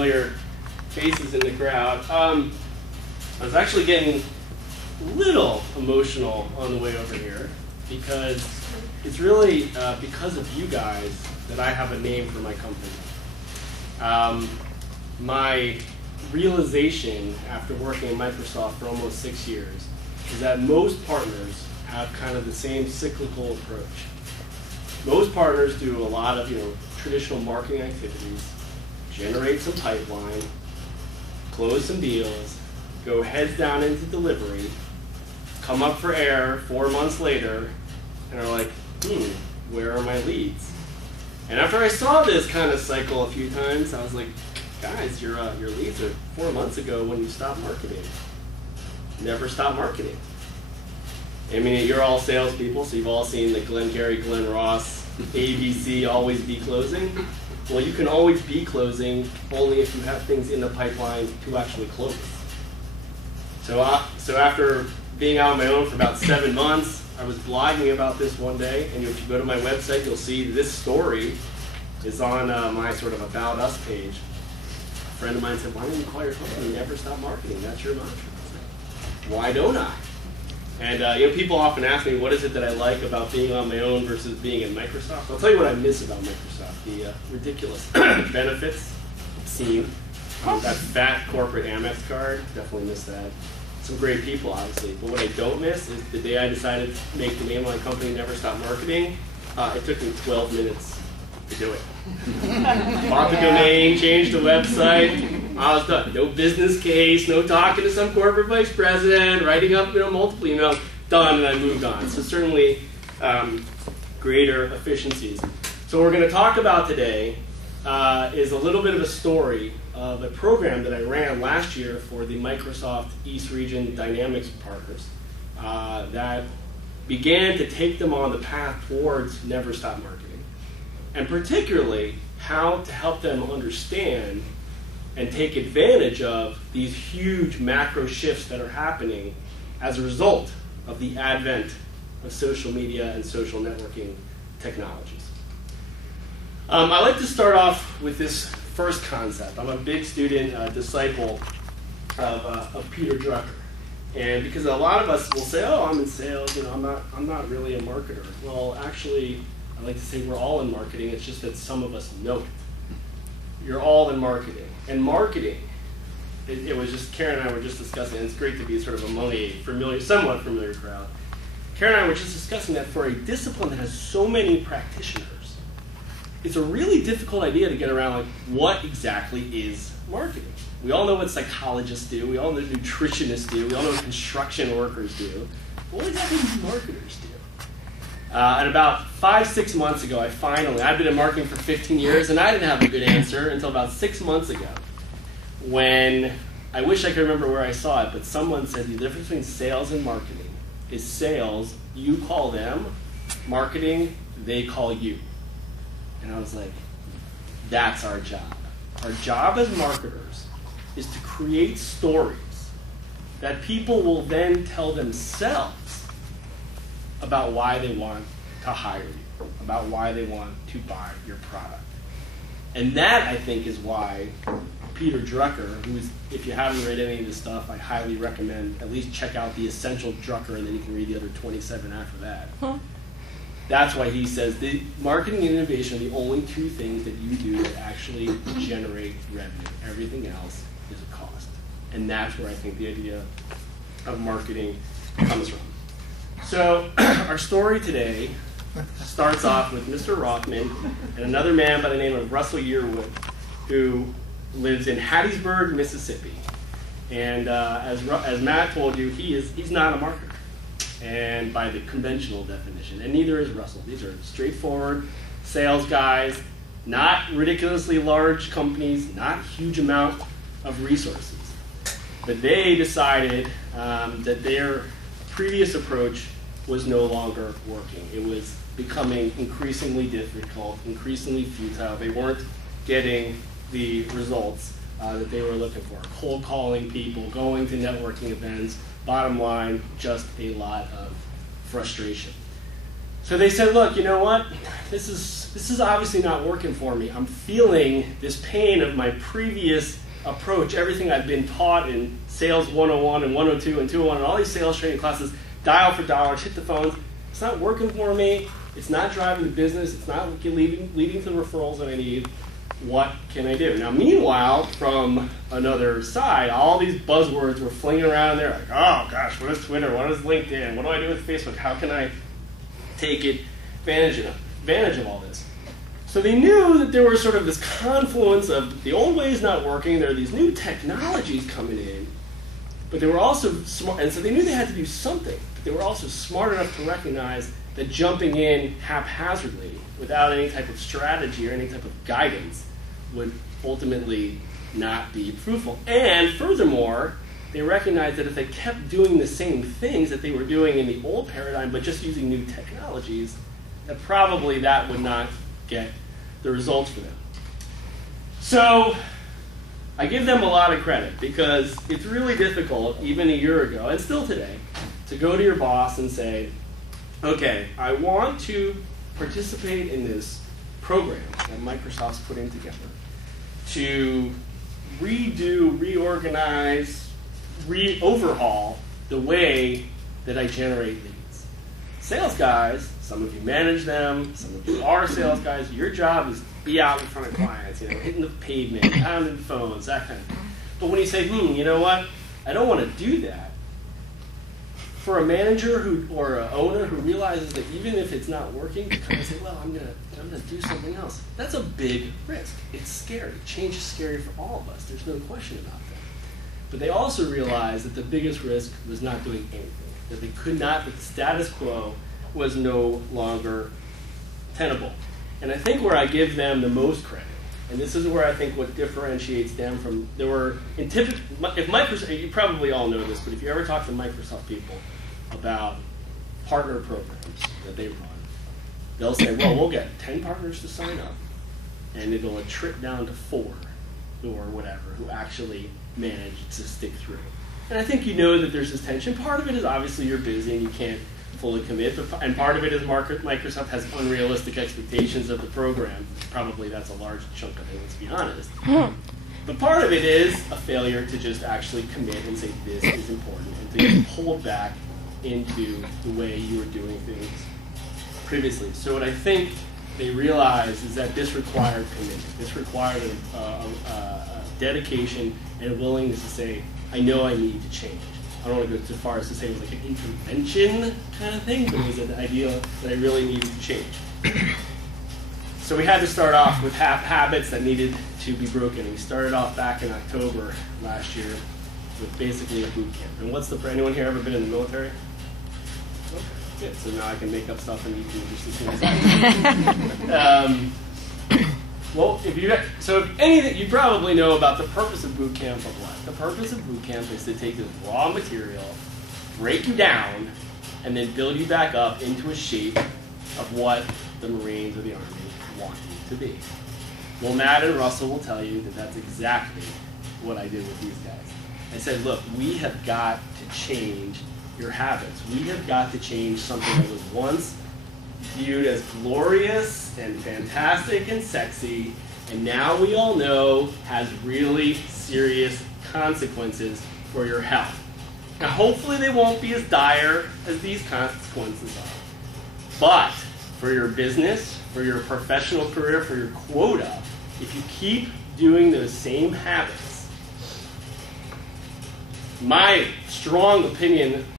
familiar faces in the crowd. I was actually getting a little emotional on the way over here because it's really because of you guys that I have a name for my company. My realization after working at Microsoft for almost 6 years is that most partners have kind of the same cyclical approach. Most partners do a lot of traditional marketing activities, generate some pipeline, close some deals, go heads down into delivery, come up for air 4 months later, and are like, where are my leads? And after I saw this kind of cycle a few times, I was like, guys, your leads are 4 months ago when you stopped marketing. Never stop marketing. I mean, you're all salespeople, so you've all seen the Glenn Gary, Glenn Ross, ABC, always be closing. Well, you can always be closing only if you have things in the pipeline to actually close. So after being out on my own for about 7 months, I was blogging about this one day, and if you go to my website, you'll see this story is on my sort of About Us page. A friend of mine said, why don't you call your company Never Stop Marketing? That's your mantra. Why don't I? And people often ask me, what is it that I like about being on my own versus being at Microsoft? I'll tell you what I miss about Microsoft. The ridiculous benefits, obscene. That fat corporate Amex card, definitely miss that. Some great people, obviously. But what I don't miss is the day I decided to make the name of my company Never Stop Marketing, it took me 12 minutes to do it. Bought the domain, changed the website. I was done. No business case, no talking to some corporate vice president, writing up multiple emails, done, and I moved on. So certainly greater efficiencies. So what we're going to talk about today is a little bit of a story of a program that I ran last year for the Microsoft East Region Dynamics partners that began to take them on the path towards Never Stop Marketing, and particularly how to help them understand and take advantage of these huge macro shifts that are happening as a result of the advent of social media and social networking technologies. I like to start off with this first concept. I'm a big student, disciple of Peter Drucker. And because a lot of us will say, oh, I'm in sales, I'm not really a marketer. Well, actually, I like to say we're all in marketing. It's just that some of us know it. You're all in marketing. And marketing, it was just, Karen and I were just discussing, and it's great to be sort of among a somewhat familiar crowd. Karen and I were just discussing that for a discipline that has so many practitioners, it's a really difficult idea to get around, like, what exactly is marketing? We all know what psychologists do, we all know what nutritionists do, we all know what construction workers do. What exactly do marketers do? And about 5-6 months ago, I've been in marketing for 15 years, and I didn't have a good answer until about 6 months ago, when I wish I could remember where I saw it, but someone said the difference between sales and marketing is sales, you call them, marketing, they call you. And I was like, that's our job. Our job as marketers is to create stories that people will then tell themselves about why they want to hire you, about why they want to buy your product. And that, I think, is why Peter Drucker, who is, if you haven't read any of his stuff, I highly recommend at least check out the essential Drucker, and then you can read the other 27 after that. That's why he says the marketing and innovation are the only two things that you do that actually generate revenue. Everything else is a cost. And that's where I think the idea of marketing comes from. So our story today starts off with Mr. Rothman and another man by the name of Russell Yearwood, who lives in Hattiesburg, Mississippi. And as Matt told you, he's not a marketer, and by the conventional definition, and neither is Russell. These are straightforward sales guys, not ridiculously large companies, not huge amount of resources. But they decided that their previous approach was no longer working. It was becoming increasingly difficult, increasingly futile. They weren't getting the results that they were looking for. Cold calling people, going to networking events, bottom line, just a lot of frustration. So they said, look, you know what? This is obviously not working for me. I'm feeling this pain of my previous approach, everything I've been taught in Sales 101 and 102 and 201 and all these sales training classes, dial for dollars, hit the phones. It's not working for me. It's not driving the business. It's not leading to the referrals that I need. What can I do? Now, meanwhile, from another side, all these buzzwords were flinging around there like, oh gosh, what is Twitter? What is LinkedIn? What do I do with Facebook? How can I take advantage of all this? So they knew that there was sort of this confluence of the old ways not working, there are these new technologies coming in, but they were also smart, and so they knew they had to do something, but they were also smart enough to recognize that jumping in haphazardly, without any type of strategy or any type of guidance, would ultimately not be fruitful. And furthermore, they recognized that if they kept doing the same things that they were doing in the old paradigm, but just using new technologies, that probably that would not get the results for them. So I give them a lot of credit because it's really difficult, even a year ago, and still today, to go to your boss and say, okay, I want to participate in this program that Microsoft's putting together to redo, reorganize, overhaul the way that I generate leads. Sales guys, some of you manage them, some of you are sales guys, your job is to be out in front of clients, hitting the pavement, pounding phones, that kind of thing. But when you say, you know what, I don't want to do that, for a manager or an owner who realizes that even if it's not working, to kind of say, well, I'm gonna do something else. That's a big risk. It's scary. Change is scary for all of us. There's no question about that. But they also realized that the biggest risk was not doing anything. That they could not, that the status quo was no longer tenable. And I think where I give them the most credit, and this is where I think what differentiates them from, if Microsoft, you probably all know this, but if you ever talk to Microsoft people about partner programs that they run, they'll say, well, we'll get 10 partners to sign up, and it'll attrit down to 4 or whatever who actually manage to stick through. And I think you know that there's this tension. Part of it is obviously you're busy and you can't fully commit, and part of it is Microsoft has unrealistic expectations of the program. Probably that's a large chunk of it, let's be honest. But part of it is a failure to just actually commit and say this is important and to get pulled back into the way you were doing things previously. So what I think they realized is that this required commitment. This required a dedication and a willingness to say, I know I need to change. I don't want to go too far as to say it was like an intervention kind of thing, but it was an idea that I really needed to change. So we had to start off with habits that needed to be broken. We started off back in October last year with basically a boot camp. And anyone here ever been in the military? Okay, good. So now I can make up stuff and you can just as soon as I well, if anything, you probably know about the purpose of boot camp of what? The purpose of boot camp is to take this raw material, break you down, and then build you back up into a shape of what the Marines or the Army want you to be. Well, Matt and Russell will tell you that that's exactly what I did with these guys. I said, look, we have got to change your habits. We have got to change something that was once viewed as glorious and fantastic and sexy, and now we all know has really serious consequences for your health. Now, hopefully they won't be as dire as these consequences are. But for your business, for your professional career, for your quota, if you keep doing those same habits, my strong opinion